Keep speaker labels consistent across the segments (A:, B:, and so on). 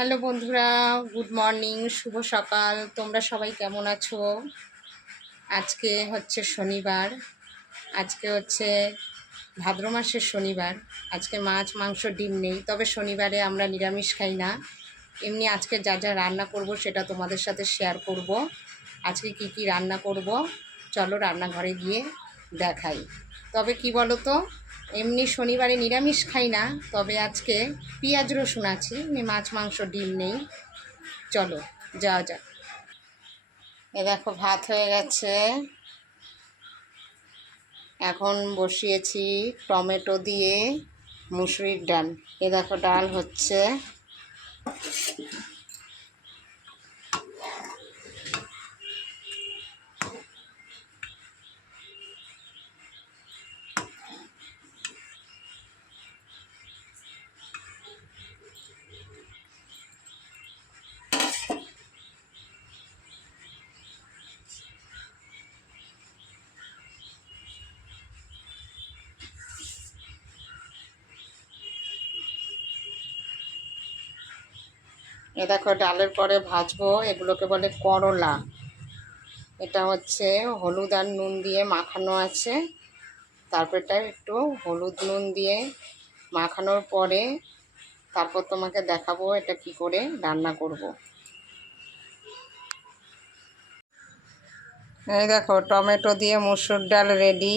A: Hello বন্ধুরা, good morning, শুভ সকাল। তোমরা সবাই কেমন আছো? আজকে হচ্ছে শনিবার। আজকে হচ্ছে ভাদ্র মাসের শনিবার। আজকে মাছ, মাংস, ডিম নেই, তবে শনিবারে আমরা নিরামিষ খাই না। এমনি আজকে যা যা রান্না করব সেটা তোমাদের সাথে শেয়ার করব। আজকে কি কি রান্না করব? চলো রান্নাঘরে গিয়ে দেখাই। তবে কি বলো তো এমনি শনিবারে নিরামিষ খাই না, তবে আজকে পেঁয়াজ রসুন আছে, এমনি মাছ, মাংস, ডিম নেই। চলো, যাওয়া যাক। এ দেখো, ভাত হয়ে গেছে। এখন বসিয়েছি টমেটো দিয়ে মুসুরির ডাল। এ দেখো, ডাল হচ্ছে। এ দেখো, ডালের পরে ভাজবো, এগুলোকে বলে করলা। এটা হচ্ছে হলুদ আর নুন দিয়ে মাখানো আছে। তারপর এটা একটু হলুদ নুন দিয়ে মাখানোর পরে তারপর তোমাকে দেখাবো এটা কি করে রান্না করব। এই দেখো, টমেটো দিয়ে মুসুর ডাল রেডি।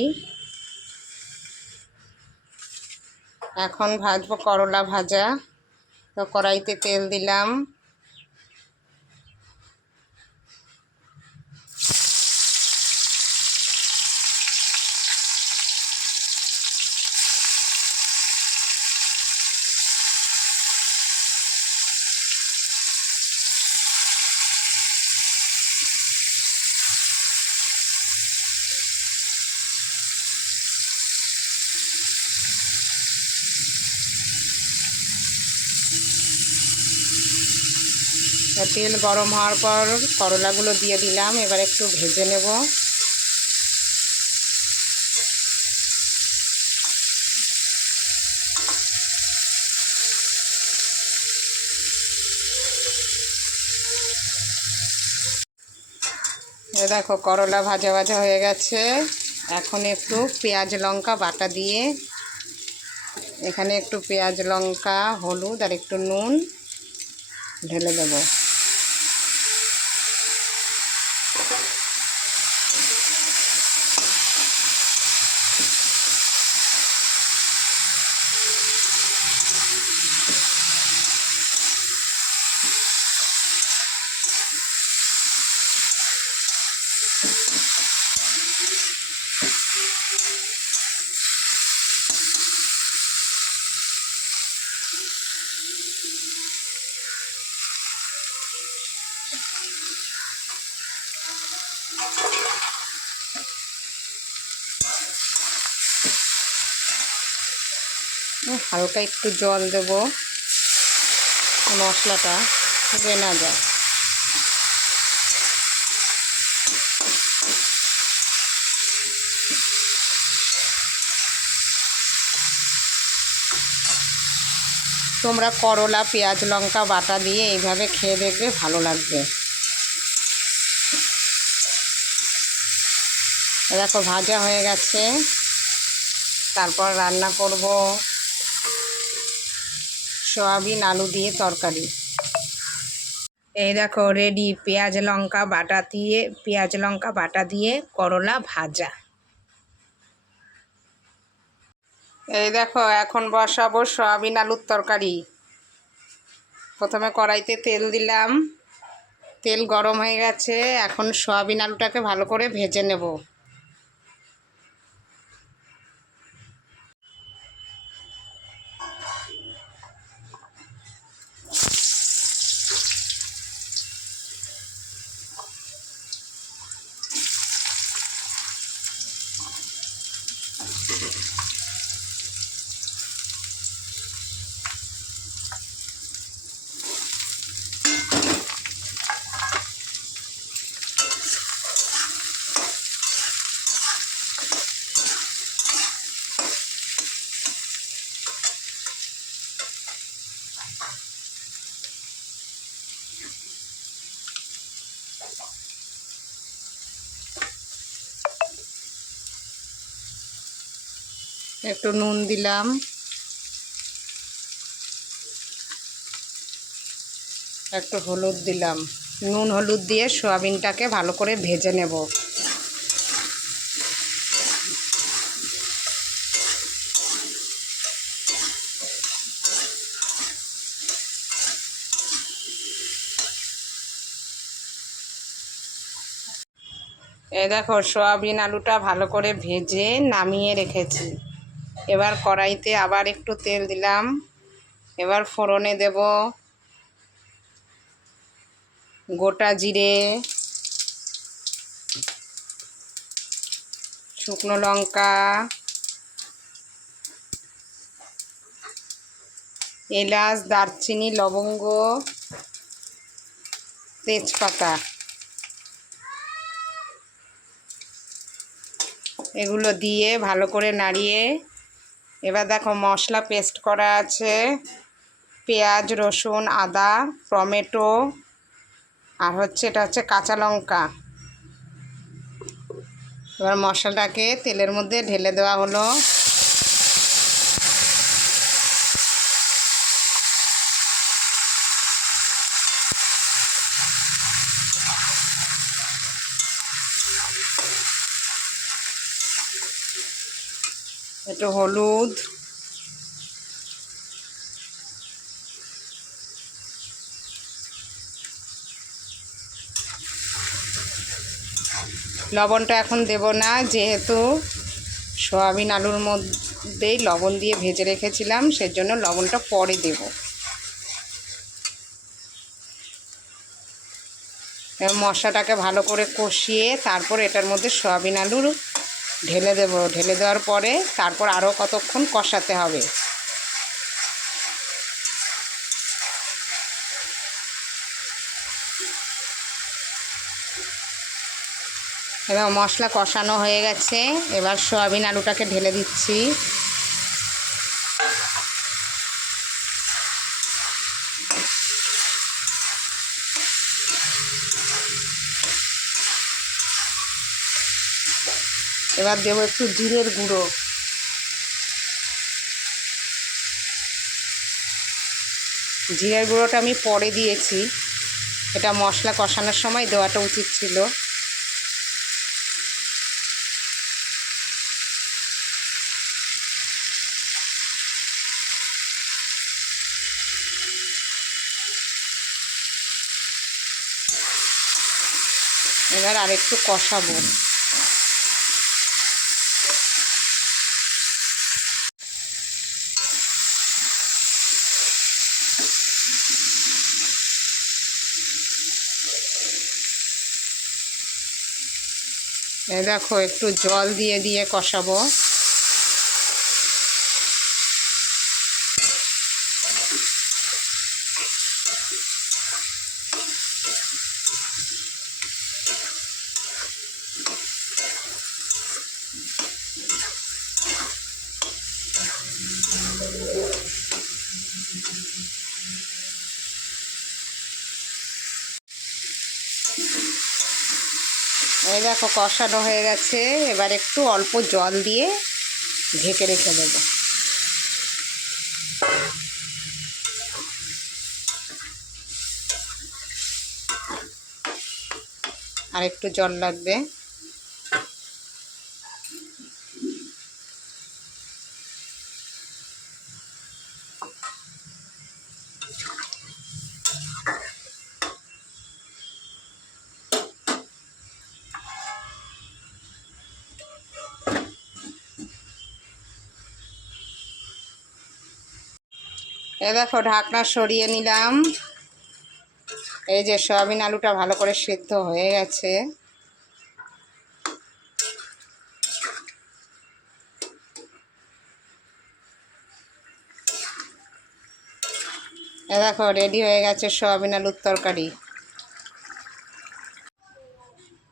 A: এখন ভাজবো করলা ভাজা। তো কড়াইতে তেল দিলাম তেল গরম হওয়ার পর করলাগুলো দিয়ে দিলাম, এবার একটু ভেজে নেব। এ দেখো, করলা ভাজা ভাজা হয়ে গেছে। এখন একটু পেঁয়াজ লঙ্কা বাটা দিয়ে, এখানে একটু পেঁয়াজ লঙ্কা, হলুদ আর একটু নুন ঢেলে দেবো। you হালকা একটু জল দেব। মশলাটা হবে না যায়। তোমরা করলা, পেঁয়াজ, লঙ্কা, বাটা দিয়ে এইভাবে খেয়ে দেখবে ভালো লাগবে। দেখো, ভাজা হয়ে গেছে। তারপর রান্না করব। সয়াবিন, আলু দিয়ে তরকারি। এই দেখো রেডি পেঁয়াজ, লঙ্কা বাটা দিয়ে, পেঁয়াজ, লঙ্কা বাটা দিয়ে করলা ভাজা। এই দেখো, এখন বসাবো সয়াবিন, আলুর তরকারি। প্রথমে কড়াইতে তেল দিলাম। তেল গরম হয়ে গেছে, এখন সয়াবিন, আলুটাকে ভালো করে ভেজে নেব। একটু নুন দিলাম। একটু হলুদ দিলাম। নুন হলুদ দিয়ে সোয়াবিনটাকে ভালো করে ভেজে নেব। এই দেখো, সোয়াবিন আলুটা ভালো করে ভেজে নামিয়ে রেখেছি। এবার কড়াইতে আবার একটু তেল দিলাম। এবার ফোড়নে দেব গোটা জিরে, শুকনো লঙ্কা, এলাচ, দারচিনি, লবঙ্গ, তেজপাতা এগুলো দিয়ে ভালো করে নাড়িয়ে এবার দেখো মশলা পেস্ট করা আছে। পেঁয়াজ, রসুন, আদা, টমেটো, আর হচ্ছে এটা হচ্ছে কাঁচা লঙ্কা। এবার মশলাটাকে তেলের মধ্যে ঢেলে দেওয়া হলো। একটু হলুদ। লবণটা এখন দেব না, যেহেতু সয়াবিন আলুর মধ্যেই লবণ দিয়ে ভেজে রেখেছিলাম, সেজন্য লবণটা পরে দেব। মশলাটাকে ভালো করে কষিয়ে তারপর এটার মধ্যে সয়াবিন আলুর ঢেলে দেব। ঢেলে দেওয়ার পরে তারপর আরও কতক্ষণ কষাতে হবে? এবার মশলা কষানো হয়ে গেছে। এবার সয়াবিন আলুটাকে ঢেলে দিচ্ছি। এবার দেবো একটু জিরের গুঁড়ো। জিরের গুঁড়োটা আমি পরে দিয়েছি। এটা মশলা কষানোর সময় দেওয়াটা উচিত ছিল। এবার আরেকটু কষাবো। দেখো একটু জল দিয়ে দিয়ে কষাবো। এই দেখো কষানো হয়ে গেছে। এবার একটু অল্প জল দিয়ে ঢেকে রেখে দেবো। আর একটু জল লাগবে। এ দেখো ঢাকনা সরিয়ে নিলাম। এই যে সয়াবিন আলুটা ভালো করে সিদ্ধ হয়ে গেছে। এ দেখো রেডি হয়ে গেছে সয়াবিন আলুর তরকারি।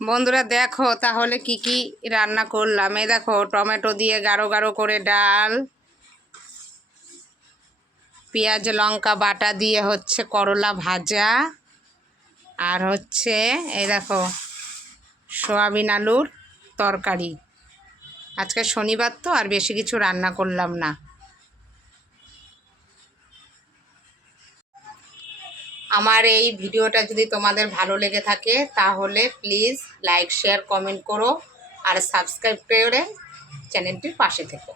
A: বন্ধুরা দেখো তাহলে কি কি রান্না করলাম। এ দেখো টমেটো দিয়ে গাঢ় গাঢ় করে ডাল পেঁয়াজ, লঙ্কা বাটা দিয়ে হচ্ছে করলা ভাজা। আর হচ্ছে, এই দেখো, সোয়াবিন আলুর তরকারি। আজকে শনিবার তো, আর বেশি কিছু রান্না করলাম না। আমার এই ভিডিওটা যদি তোমাদের ভালো লেগে থাকে, তাহলে প্লিজ লাইক, শেয়ার, কমেন্ট করো। আর সাবস্ক্রাইব করে চ্যানেলটির পাশে থেকো।